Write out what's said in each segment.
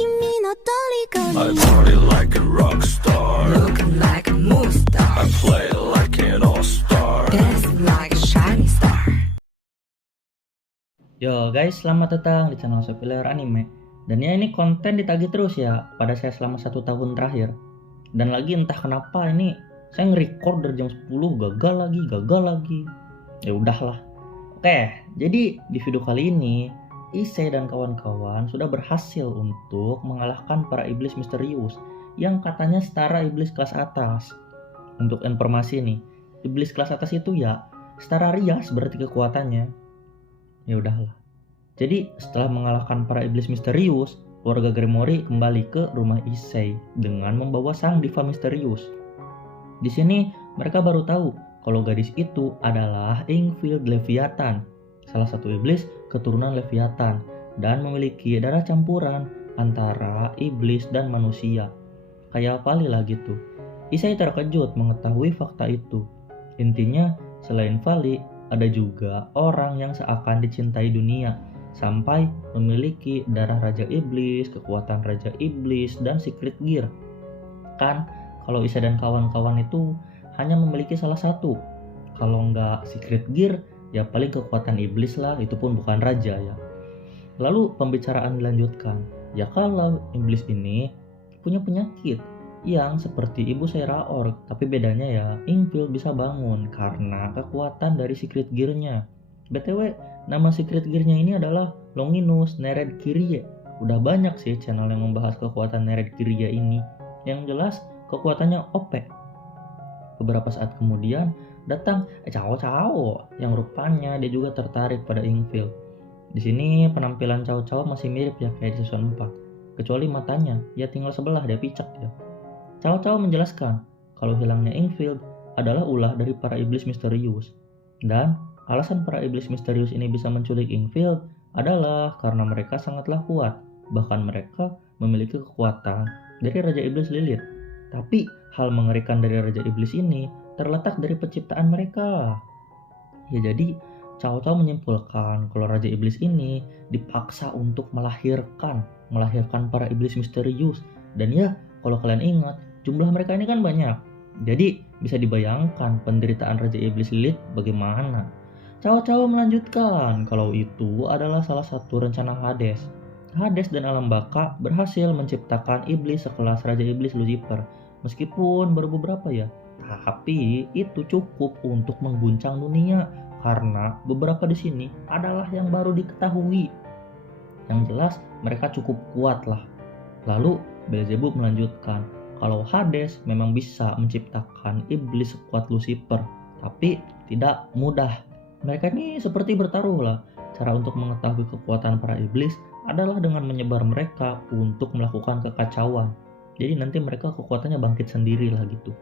I party like a rock star. Looking like a movie star. I play like an all-star. Dancing like a shining star. Yo guys, selamat datang di channel Sepiler Anime. Dan ya ini konten ditagih terus ya pada saya selama 1 tahun terakhir. Dan lagi entah kenapa ini saya nge-record dari jam 10 gagal lagi. Ya udahlah. Oke, jadi di video kali ini Issei dan kawan-kawan sudah berhasil untuk mengalahkan para iblis misterius yang katanya setara iblis kelas atas. Untuk informasi nih, iblis kelas atas itu ya setara Rias berarti kekuatannya. Ya udahlah. Jadi setelah mengalahkan para iblis misterius, keluarga Gremory kembali ke rumah Issei dengan membawa sang diva misterius. Di sini mereka baru tahu kalau gadis itu adalah Ingvild Leviathan, salah satu iblis keturunan Leviathan dan memiliki darah campuran antara iblis dan manusia. Kayak Vali gitu. Issei terkejut mengetahui fakta itu. Intinya selain Vali, ada juga orang yang seakan dicintai dunia sampai memiliki darah Raja Iblis, kekuatan Raja Iblis, dan Secret Gear. Kan kalau Issei dan kawan-kawan itu hanya memiliki salah satu. Kalau nggak Secret Gear, ya paling kekuatan iblis lah, itu pun bukan raja ya. Lalu pembicaraan dilanjutkan. Ya kalau iblis ini punya penyakit yang seperti Ibu Seraor, tapi bedanya ya Ingvild bisa bangun karena kekuatan dari Secret Gear-nya. BTW, nama Secret Gear-nya ini adalah Longinus Nereid Kyrie. Udah banyak sih channel yang membahas kekuatan Nereid Kyrie ini. Yang jelas kekuatannya OP. Beberapa saat kemudian datang Cao yang rupanya dia juga tertarik pada Ingvild. Di sini penampilan Cao masih mirip ya kayak di season 4. Kecuali matanya, ya tinggal sebelah dia picak ya. Cao menjelaskan kalau hilangnya Ingvild adalah ulah dari para iblis misterius. Dan alasan para iblis misterius ini bisa menculik Ingvild adalah karena mereka sangatlah kuat. Bahkan mereka memiliki kekuatan dari Raja Iblis Lilith. Tapi hal mengerikan dari Raja Iblis ini terletak dari penciptaan mereka. Ya jadi Cao menyimpulkan kalau Raja Iblis ini dipaksa untuk melahirkan para iblis misterius. Dan ya kalau kalian ingat jumlah mereka ini kan banyak. Jadi bisa dibayangkan penderitaan Raja Iblis Lilith bagaimana. Cao melanjutkan kalau itu adalah salah satu rencana Hades. Hades dan alam baka berhasil menciptakan iblis sekelas Raja Iblis Lucifer. Meskipun baru beberapa ya, tapi itu cukup untuk mengguncang dunia karena beberapa di sini adalah yang baru diketahui. Yang jelas mereka cukup kuat lah. Lalu Beelzebub melanjutkan kalau Hades memang bisa menciptakan iblis sekuat Lucifer, tapi tidak mudah. Mereka ini seperti bertaruh lah. Cara untuk mengetahui kekuatan para iblis adalah dengan menyebar mereka untuk melakukan kekacauan. Jadi nanti mereka kekuatannya bangkit sendiri lah gitu.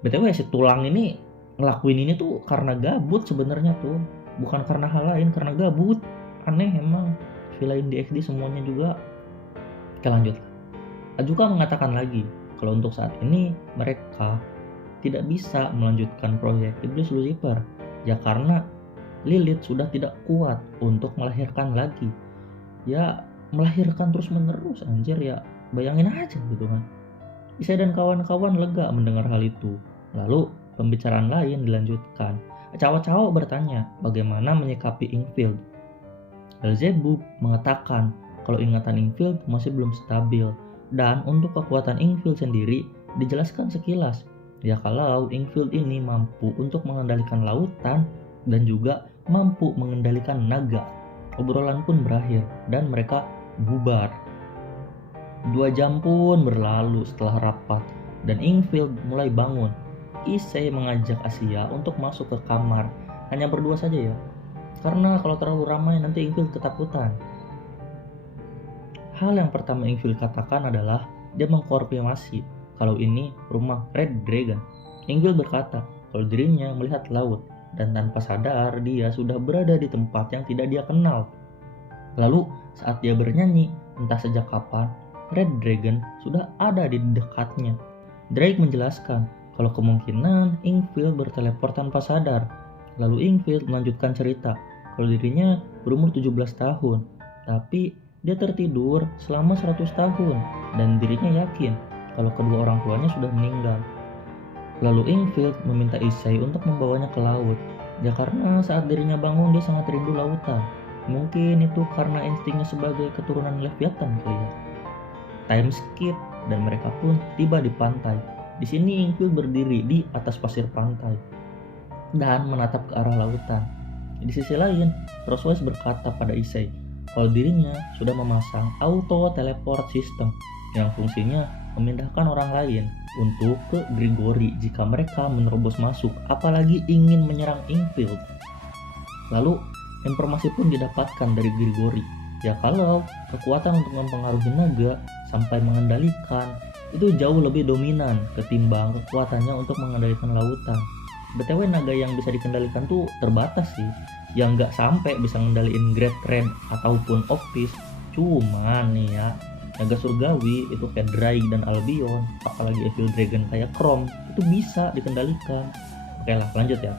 BTW si tulang ini ngelakuin ini tuh karena gabut sebenarnya tuh. Bukan karena hal lain, karena gabut. Aneh emang. Villain DxD semuanya juga. Oke lanjut. Azuka mengatakan lagi kalau untuk saat ini mereka tidak bisa melanjutkan proyek Iblis Lucifer. Ya karena Lilith sudah tidak kuat untuk melahirkan lagi. Ya melahirkan terus menerus anjir ya. Bayangin aja gitu kan. Issei dan kawan-kawan lega mendengar hal itu. Lalu pembicaraan lain dilanjutkan. Cao bertanya bagaimana menyikapi Ingvild. Beelzebub mengatakan kalau ingatan Ingvild masih belum stabil. Dan untuk kekuatan Ingvild sendiri dijelaskan sekilas. Ya kalau Ingvild ini mampu untuk mengendalikan lautan dan juga mampu mengendalikan naga. Obrolan pun berakhir dan mereka bubar. 2 jam pun berlalu setelah rapat dan Ingvild mulai bangun. Issei mengajak Asia untuk masuk ke kamar, hanya berdua saja ya. Karena kalau terlalu ramai nanti Ingvild ketakutan. Hal yang pertama Ingvild katakan adalah dia mengkonfirmasi kalau ini rumah Red Dragon. Ingvild berkata kalau dirinya melihat laut dan tanpa sadar dia sudah berada di tempat yang tidak dia kenal. Lalu saat dia bernyanyi, entah sejak kapan, Red Dragon sudah ada di dekatnya. Drake menjelaskan kalau kemungkinan Ingvild berteleport tanpa sadar. Lalu Ingvild melanjutkan cerita kalau dirinya berumur 17 tahun, tapi dia tertidur selama 100 tahun dan dirinya yakin kalau kedua orang tuanya sudah meninggal. Lalu Ingvild meminta Issei untuk membawanya ke laut. Ya karena saat dirinya bangun dia sangat rindu lautan. Mungkin itu karena instingnya sebagai keturunan Leviathan kali ya. Time skip dan mereka pun tiba di pantai. Di sini Ingvild berdiri di atas pasir pantai dan menatap ke arah lautan. Di sisi lain, Roswell berkata pada Issei kalau dirinya sudah memasang auto teleport system yang fungsinya memindahkan orang lain untuk ke Grigori jika mereka menerobos masuk, apalagi ingin menyerang Ingvild. Lalu informasi pun didapatkan dari Grigori, ya kalau kekuatan untuk mempengaruhi naga sampai mengendalikan itu jauh lebih dominan ketimbang kekuatannya untuk mengendalikan lautan. BTW naga yang bisa dikendalikan tuh terbatas sih, yang nggak sampai bisa ngendaliin Great Red ataupun Octis. Cuman nih ya, naga surgawi itu kayak Drake dan Albion, apalagi Evil Dragon kayak Chrome, itu bisa dikendalikan. Oke lah, lanjut ya.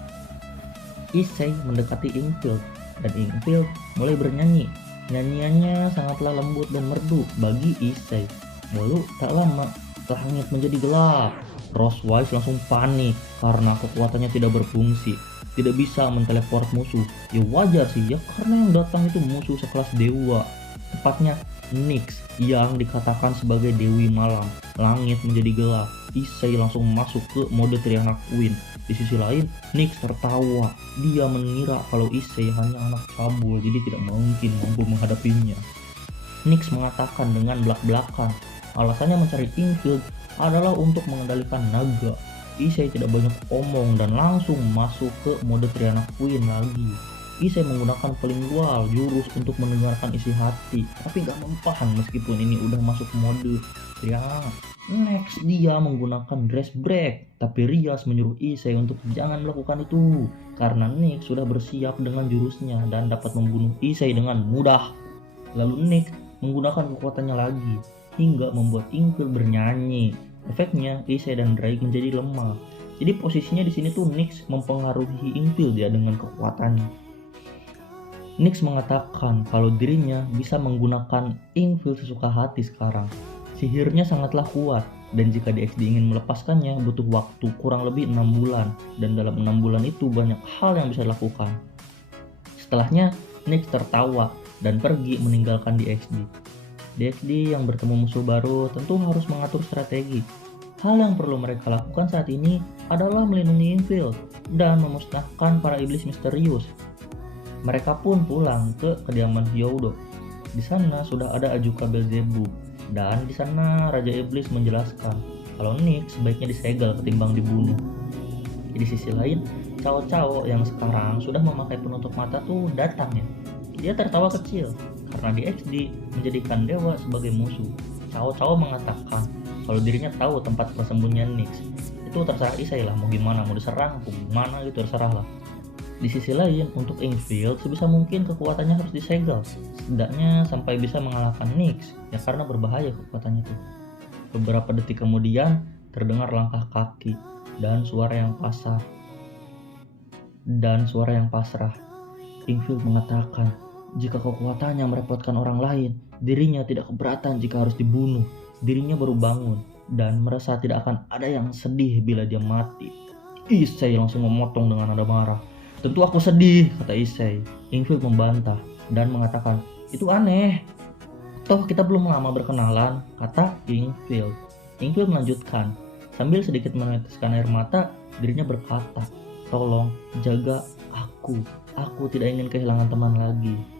Issei mendekati Ingvild dan Ingvild mulai bernyanyi. Nyanyiannya sangatlah lembut dan merdu bagi Issei. Lalu tak lama langit menjadi gelap. Roswise langsung panik karena kekuatannya tidak berfungsi, tidak bisa menteleport musuh. Ya wajar sih ya, karena yang datang itu musuh sekelas dewa, tepatnya Nyx yang dikatakan sebagai Dewi Malam. Langit menjadi gelap. Issei langsung masuk ke mode Triana Queen. Di sisi lain, Nyx tertawa. Dia mengira kalau Issei hanya anak cabul, jadi tidak mungkin mampu menghadapinya. Nyx mengatakan dengan belak-belakan alasannya mencari Ingvild adalah untuk mengendalikan naga. Issei tidak banyak omong dan langsung masuk ke mode Triana Queen lagi. Issei menggunakan pelingual jurus untuk mendengarkan isi hati, tapi gak mempan meskipun ini udah masuk mode Triana. Next dia menggunakan dress break, tapi Rias menyuruh Issei untuk jangan melakukan itu karena Nyx sudah bersiap dengan jurusnya dan dapat membunuh Issei dengan mudah. Lalu Nyx menggunakan kekuatannya lagi hingga membuat Ingvild bernyanyi. Efeknya Issei dan Drake menjadi lemah. Jadi posisinya di sini tuh Nyx mempengaruhi Ingvild ya dengan kekuatannya. Nyx mengatakan kalau dirinya bisa menggunakan Ingvild sesuka hati sekarang. Sihirnya sangatlah kuat dan jika di XD ingin melepaskannya butuh waktu kurang lebih 6 bulan dan dalam 6 bulan itu banyak hal yang bisa dilakukan. Setelahnya Nyx tertawa dan pergi meninggalkan di XD. Di XD yang bertemu musuh baru tentu harus mengatur strategi. Hal yang perlu mereka lakukan saat ini adalah melindungi Ingvild dan memusnahkan para iblis misterius. Mereka pun pulang ke kediaman Hyodo. Di sana sudah ada Ajuka Beelzebub dan di sana Raja Iblis menjelaskan kalau Nyx sebaiknya disegel ketimbang dibunuh. Di sisi lain, Cao Cao yang sekarang sudah memakai penutup mata tuh datang ya. Dia tertawa kecil karena di XD menjadikan dewa sebagai musuh. Cao Cao mengatakan kalau dirinya tahu tempat persembunyian Nyx. Itu terserah Issei lah, mau gimana, mau diserang atau gimana gitu terserah lah. Di sisi lain, untuk Ingvild sebisa mungkin kekuatannya harus disegel, setidaknya sampai bisa mengalahkan Nyx, ya karena berbahaya kekuatannya itu. Beberapa detik kemudian terdengar langkah kaki dan suara yang pasrah. Ingvild mengatakan jika kekuatannya merepotkan orang lain, dirinya tidak keberatan jika harus dibunuh. Dirinya baru bangun dan merasa tidak akan ada yang sedih bila dia mati. Issei langsung memotong dengan nada marah. Tentu aku sedih, kata Issei. Ingvild membantah dan mengatakan, itu aneh. Toh kita belum lama berkenalan, kata Ingvild. Ingvild melanjutkan, sambil sedikit meneteskan air mata, dirinya berkata, tolong jaga aku tidak ingin kehilangan teman lagi.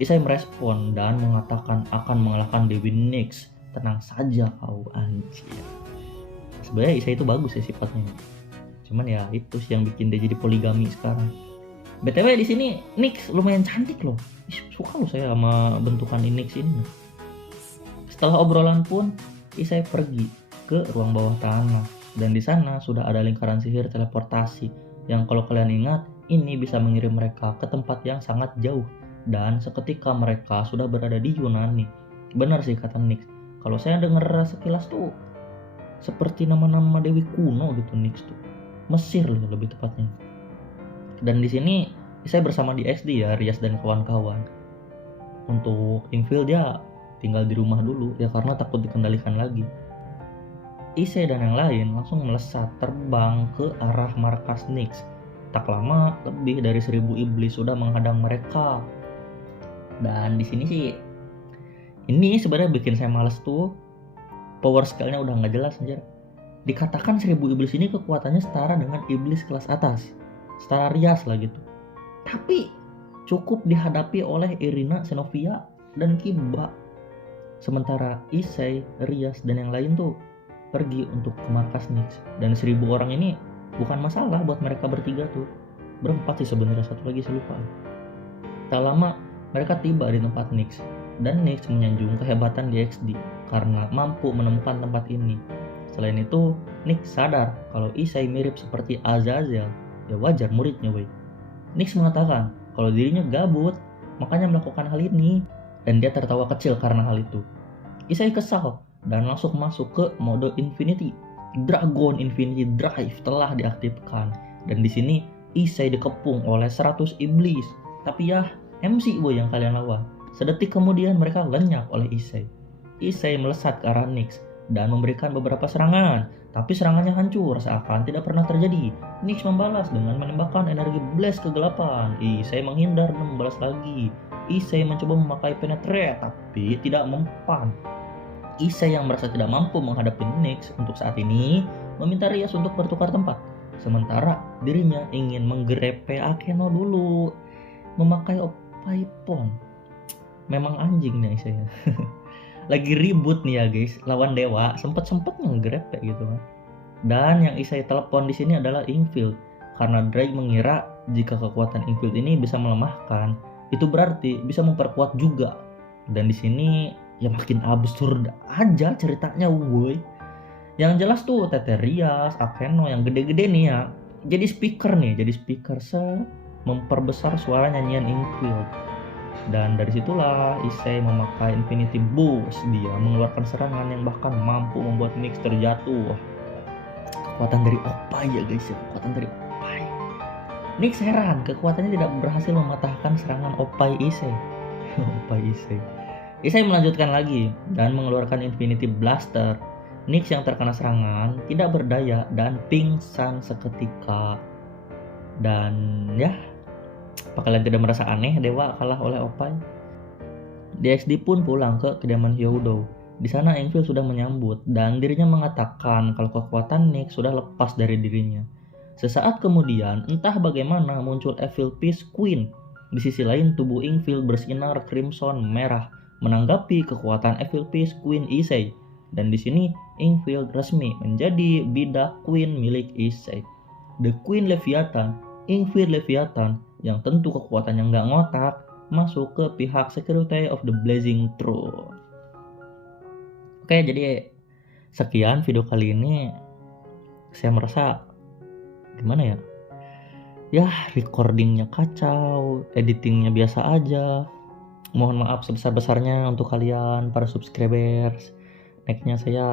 Issei merespon dan mengatakan akan mengalahkan Dewi Nyx. Tenang saja kau, anjir. Sebenarnya Issei itu bagus ya sifatnya. Cuman ya itu sih yang bikin dia jadi poligami sekarang. BTW di sini Nyx lumayan cantik loh. Suka loh saya sama bentukan Nyx ini. Setelah obrolan pun Issei pergi ke ruang bawah tanah dan di sana sudah ada lingkaran sihir teleportasi yang kalau kalian ingat ini bisa mengirim mereka ke tempat yang sangat jauh dan seketika mereka sudah berada di Yunani. Benar sih kata Nyx. Kalau saya dengar sekilas tuh seperti nama-nama dewi kuno gitu Nyx tuh. Mesir lebih tepatnya. Dan di sini saya bersama di XD ya, Rias dan kawan-kawan. Untuk Ingvild dia tinggal di rumah dulu ya karena takut dikendalikan lagi. Issei dan yang lain langsung melesat terbang ke arah markas Nyx. Tak lama lebih dari 1000 iblis sudah menghadang mereka. Dan di sini sih ini sebenarnya bikin saya males tuh. Power scale-nya udah nggak jelas anjir. Dikatakan 1000 iblis ini kekuatannya setara dengan iblis kelas atas, setara Rias lah gitu. Tapi cukup dihadapi oleh Irina, Xenovia, dan Kiba. Sementara Issei, Rias, dan yang lain tuh pergi untuk ke markas Nyx. Dan 1000 orang ini bukan masalah buat mereka bertiga tuh. Berempat sih sebenarnya, satu lagi saya lupa. Tak lama mereka tiba di tempat Nyx. Dan Nyx menyanjung kehebatan DXD karena mampu menemukan tempat ini. Selain itu, Nyx sadar kalau Issei mirip seperti Azazel. Ya wajar muridnya weh. Nyx mengatakan kalau dirinya gabut, makanya melakukan hal ini. Dan dia tertawa kecil karena hal itu. Issei kesal dan langsung masuk ke mode Infinity. Dragon Infinity Drive telah diaktifkan. Dan di sini Issei dikepung oleh 100 iblis. Tapi ya, MC boy yang kalian lawan. Sedetik kemudian mereka lenyap oleh Issei. Issei melesat ke arah Nyx dan memberikan beberapa serangan, tapi serangannya hancur seakan tidak pernah terjadi. Nyx membalas dengan menembakkan energi blast kegelapan. Issei menghindar dan membalas lagi. Issei mencoba memakai penetrate tapi tidak mempan. Issei yang merasa tidak mampu menghadapi Nyx untuk saat ini meminta Rias untuk bertukar tempat. Sementara dirinya ingin menggerepe Akeno dulu, memakai Opaipon. Memang anjing nih Issei. Lagi ribut nih ya guys, lawan dewa, sempet-sempetnya ngegrepek gitu kan. Dan yang Issei telepon di sini adalah Inkfield, karena Drake mengira jika kekuatan Inkfield ini bisa melemahkan, itu berarti bisa memperkuat juga. Dan di sini ya makin absurd aja ceritanya woi. Yang jelas tuh Tete Rias, Akeno yang gede-gede nih ya, jadi speaker memperbesar suara nyanyian Inkfield. Dan dari situlah Issei memakai Infinity Boost. Dia mengeluarkan serangan yang bahkan mampu membuat Nyx terjatuh. Kekuatan dari Oppai ya guys ya, kekuatan dari Oppai. Nyx heran, kekuatannya tidak berhasil mematahkan serangan Oppai Issei. Oppai Issei. Issei melanjutkan lagi dan mengeluarkan Infinity Blaster. Nyx yang terkena serangan tidak berdaya dan pingsan seketika. Dan ya, apa kalian tidak merasa aneh dewa kalah oleh Oppai? DXD pun pulang ke kediaman Hyodo. Di sana Inkfield sudah menyambut dan dirinya mengatakan kalau kekuatan Nyx sudah lepas dari dirinya. Sesaat kemudian, entah bagaimana muncul Evil Peace Queen. Di sisi lain tubuh Inkfield bersinar crimson merah menanggapi kekuatan Evil Peace Queen Issei. Dan di sini Inkfield resmi menjadi bidak Queen milik Issei. The Queen Leviathan, Inkfield Leviathan, yang tentu kekuatannya nggak ngotak, masuk ke pihak Security of the Blazing Throne. Oke, jadi sekian video kali ini. Saya merasa gimana ya? Ya, recordingnya kacau, editingnya biasa aja. Mohon maaf sebesar-besarnya untuk kalian para subscribers. Nextnya saya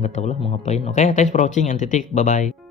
nggak tahu lah mau ngapain. Oke, thanks for watching and titik, bye bye.